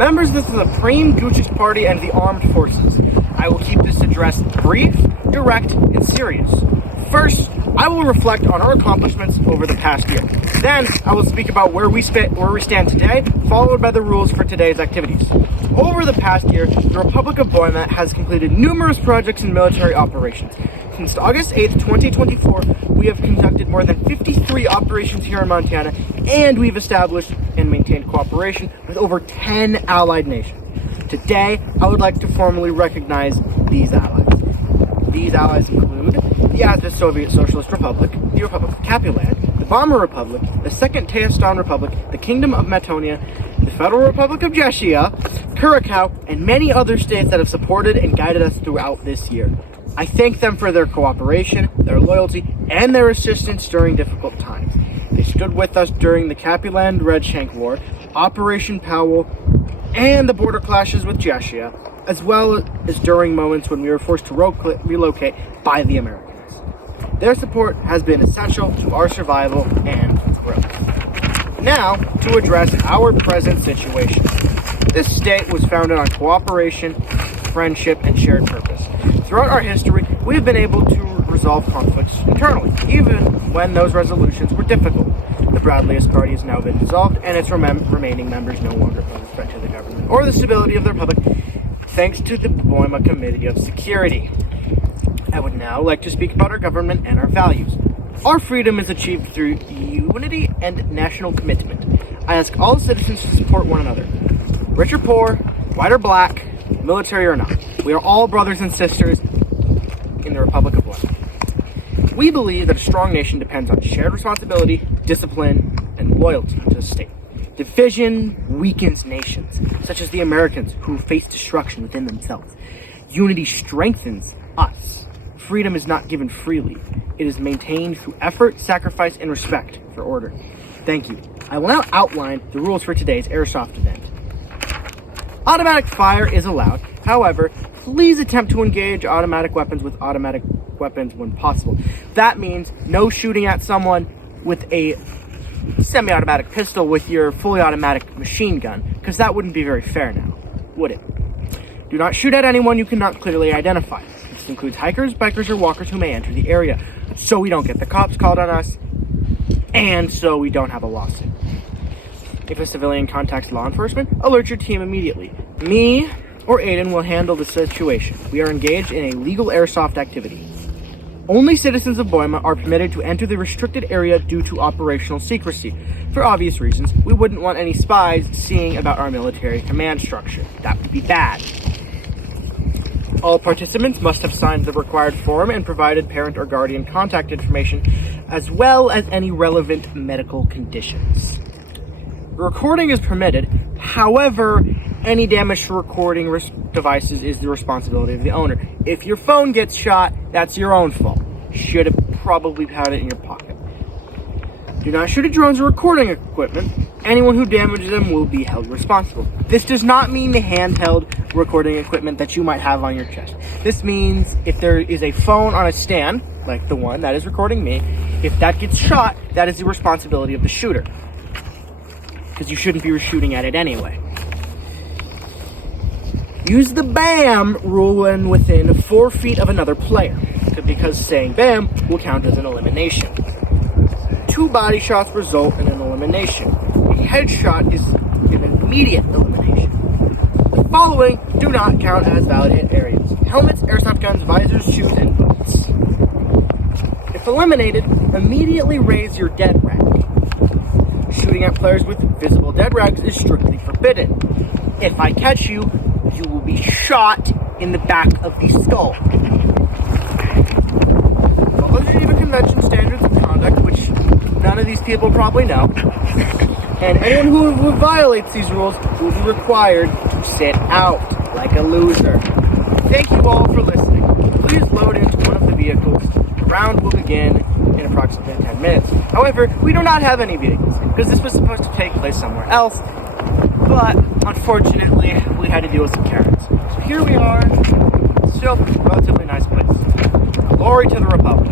members of the Supreme Guccione Party and the Armed Forces. I will keep this address brief, direct, and serious. First, I will reflect on our accomplishments over the past year. Then, I will speak about where we stand today, followed by the rules for today's activities. Over the past year, the Republic of Baüme has completed numerous projects and military operations. Since August 8th, 2024, we have conducted more than 53 operations here in Montana, and we've established and maintained cooperation with over 10 allied nations. Today, I would like to formally recognize these allies. These allies include the Azov Soviet Socialist Republic, the Republic of Capuland, the Baüme Republic, the Second Teostan Republic, the Kingdom of Metonia, the Federal Republic of Czechia, Curacao, and many other states that have supported and guided us throughout this year. I thank them for their cooperation, their loyalty, and their assistance during difficult times. They stood with us during the Capuland Red Shank War, Operation Powell, and the border clashes with Czechia, as well as during moments when we were forced to relocate by the Americans. Their support has been essential to our survival and growth. Now, to address our present situation. This state was founded on cooperation, friendship, and shared purpose. Throughout our history, we have been able to resolve conflicts internally, even when those resolutions were difficult. The Bradleyist Party has now been dissolved, and its remaining members no longer pose a threat to the government or the stability of the Republic, thanks to the Baüme Committee of Security. I would now like to speak about our government and our values. Our freedom is achieved through unity and national commitment. I ask all citizens to support one another. Rich or poor, white or black, military or not. We are all brothers and sisters in the Republic of Baüme. We believe that a strong nation depends on shared responsibility, discipline, and loyalty to the state. Division weakens nations, such as the Americans, who face destruction within themselves. Unity strengthens us. Freedom is not given freely. It is maintained through effort, sacrifice, and respect for order. Thank you. I will now outline the rules for today's AIRSOFT event. Automatic fire is allowed. However, please attempt to engage automatic weapons with automatic weapons when possible. That means no shooting at someone with a semi-automatic pistol with your fully automatic machine gun, because that wouldn't be very fair now, would it? Do not shoot at anyone you cannot clearly identify. This includes hikers, bikers, or walkers who may enter the area, so we don't get the cops called on us, and so we don't have a lawsuit. If a civilian contacts law enforcement, alert your team immediately. Me or Aiden will handle the situation. We are engaged in a legal airsoft activity. Only citizens of Baüme are permitted to enter the restricted area due to operational secrecy. For obvious reasons, we wouldn't want any spies seeing about our military command structure. That would be bad. All participants must have signed the required form and provided parent or guardian contact information, as well as any relevant medical conditions. Recording is permitted. However, any damage to recording devices is the responsibility of the owner. If your phone gets shot, that's your own fault. Should have probably had it in your pocket. Do not shoot at drones or recording equipment. Anyone who damages them will be held responsible. This does not mean the handheld recording equipment that you might have on your chest. This means if there is a phone on a stand, like the one that is recording me, if that gets shot, that is the responsibility of the shooter, because you shouldn't be shooting at it anyway. Use the BAM rule when within 4 feet of another player, because saying BAM will count as an elimination. 2 body shots result in an elimination. A headshot is an immediate elimination. The following do not count as valid hit areas: helmets, airsoft guns, visors, shoes, and boots. If eliminated, immediately raise your dead rag. Shooting at players with visible dead rags is strictly forbidden. If I catch you, you will be shot in the back of the skull. Follow Geneva Convention standards of conduct, which none of these people probably know. And anyone who violates these rules will be required to sit out like a loser. Thank you all for listening. Please load into one of the vehicles. The round will begin in approximately 10 minutes. However, we do not have any vehicles, because this was supposed to take place somewhere else. But, unfortunately, we had to deal with some Karens. So here we are, still a relatively nice place. Glory to the Republic.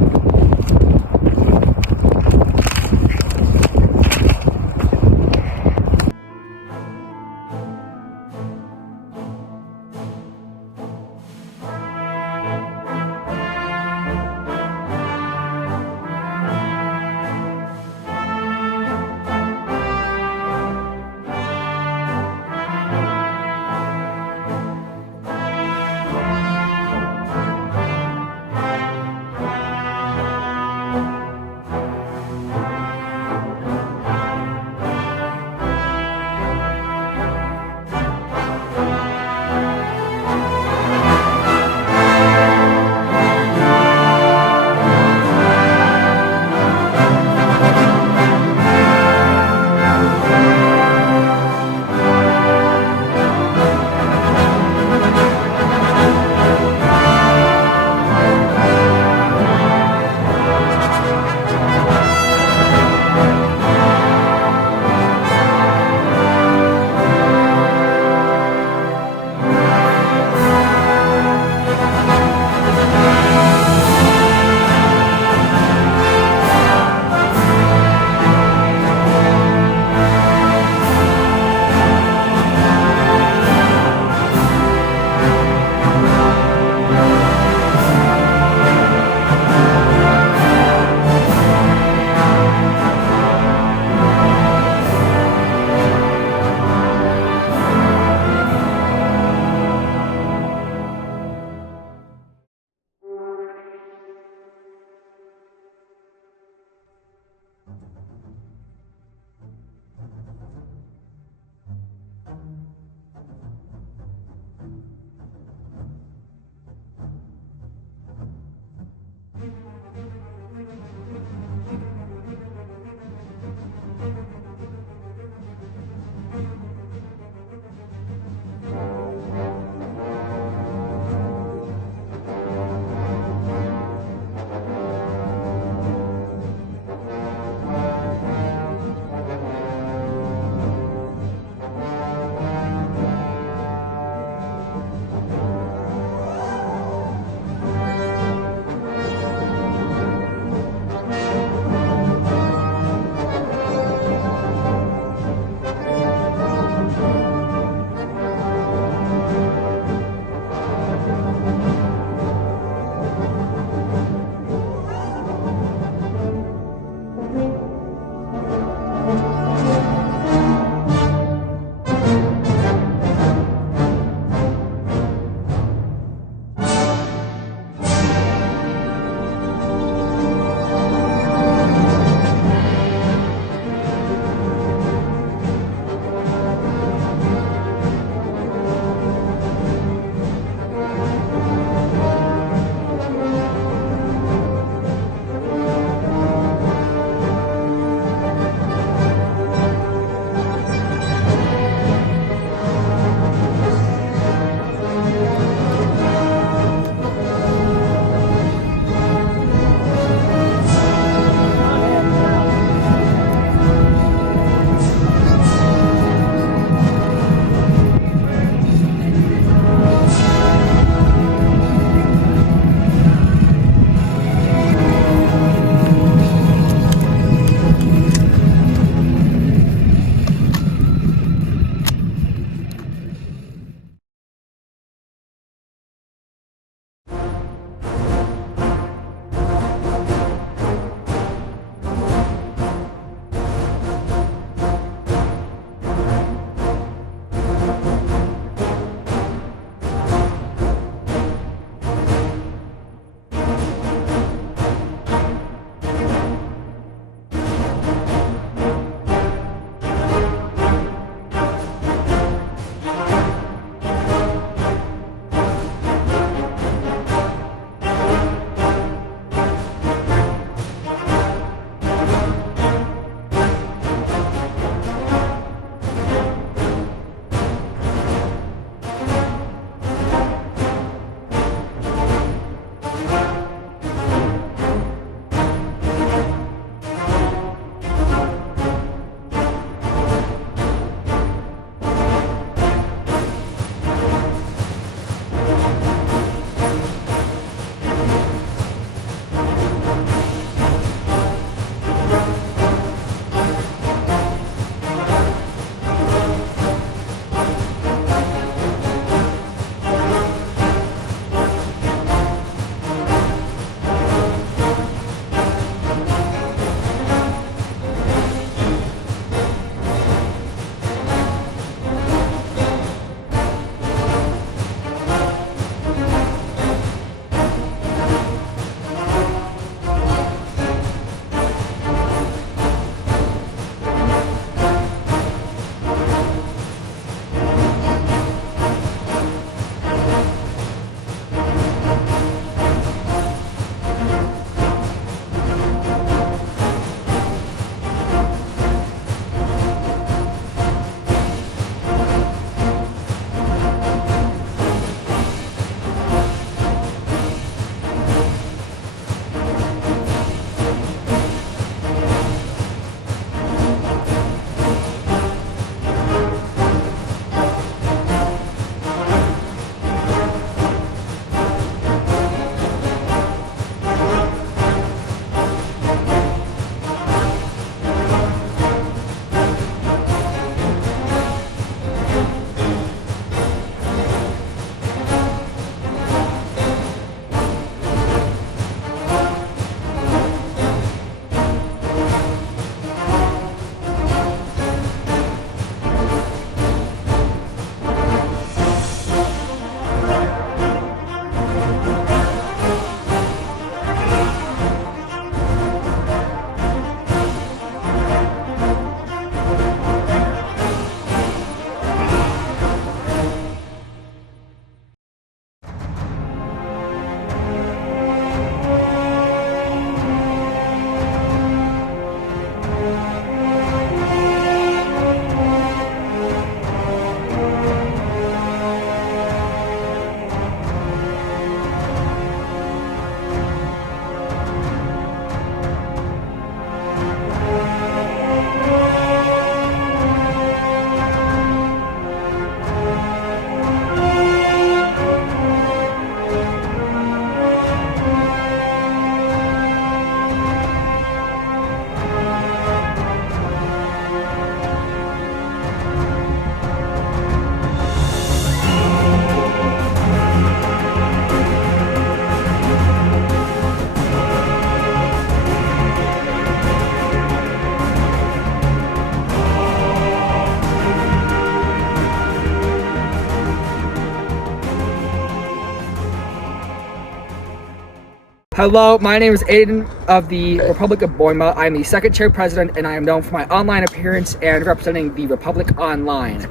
Hello, my name is Aiden of the Republic of Baüme. I'm the second chair president, and I am known for my online appearance and representing the Republic online.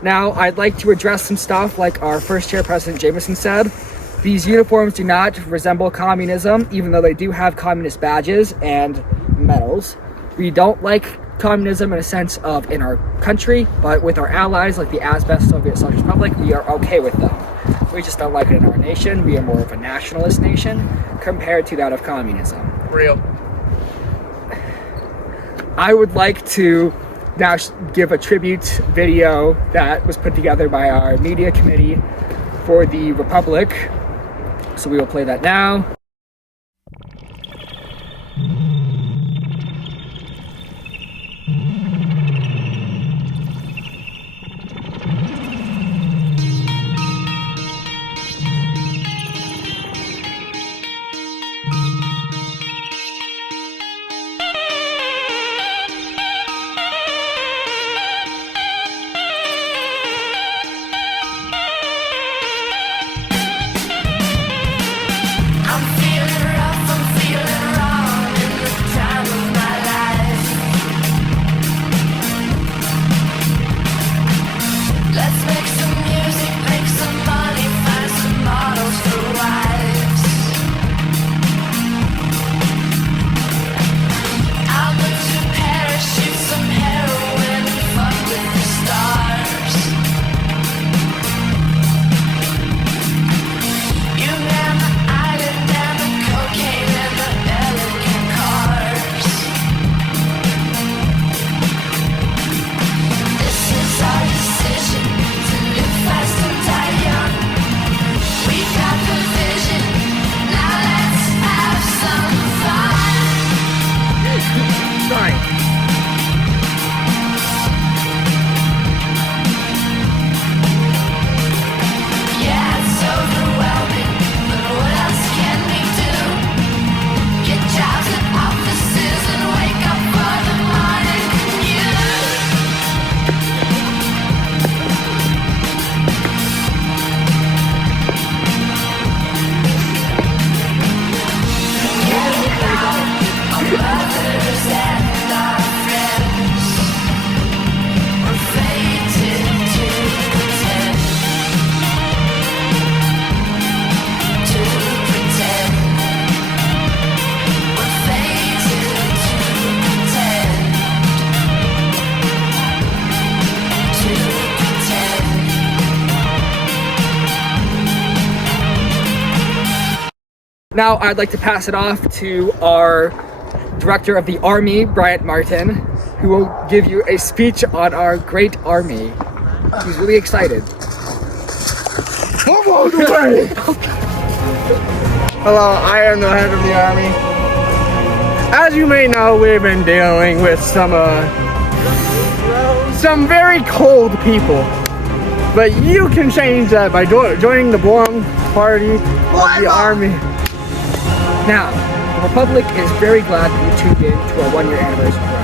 Now, I'd like to address some stuff like our first chair president, Jameson, said. These uniforms do not resemble communism, even though they do have communist badges and medals. We don't like communism in a sense of in our country, but with our allies like the AIRSOFT Soviet Socialist Republic, we are okay with them. We just don't like it in our nation. We are more of a nationalist nation compared to that of communism. Real. I would like to now give a tribute video that was put together by our media committee for the Republic. So we will play that now. Now I'd like to pass it off to our director of the Army, Bryant Martin, who will give you a speech on our great Army. He's really excited. Come on the way! Hello, I am the head of the Army. As you may know, we've been dealing with some very cold people. But you can change that by joining the warm party of the Army. Now, the Republic is very glad that you tuned in to our 1-year anniversary.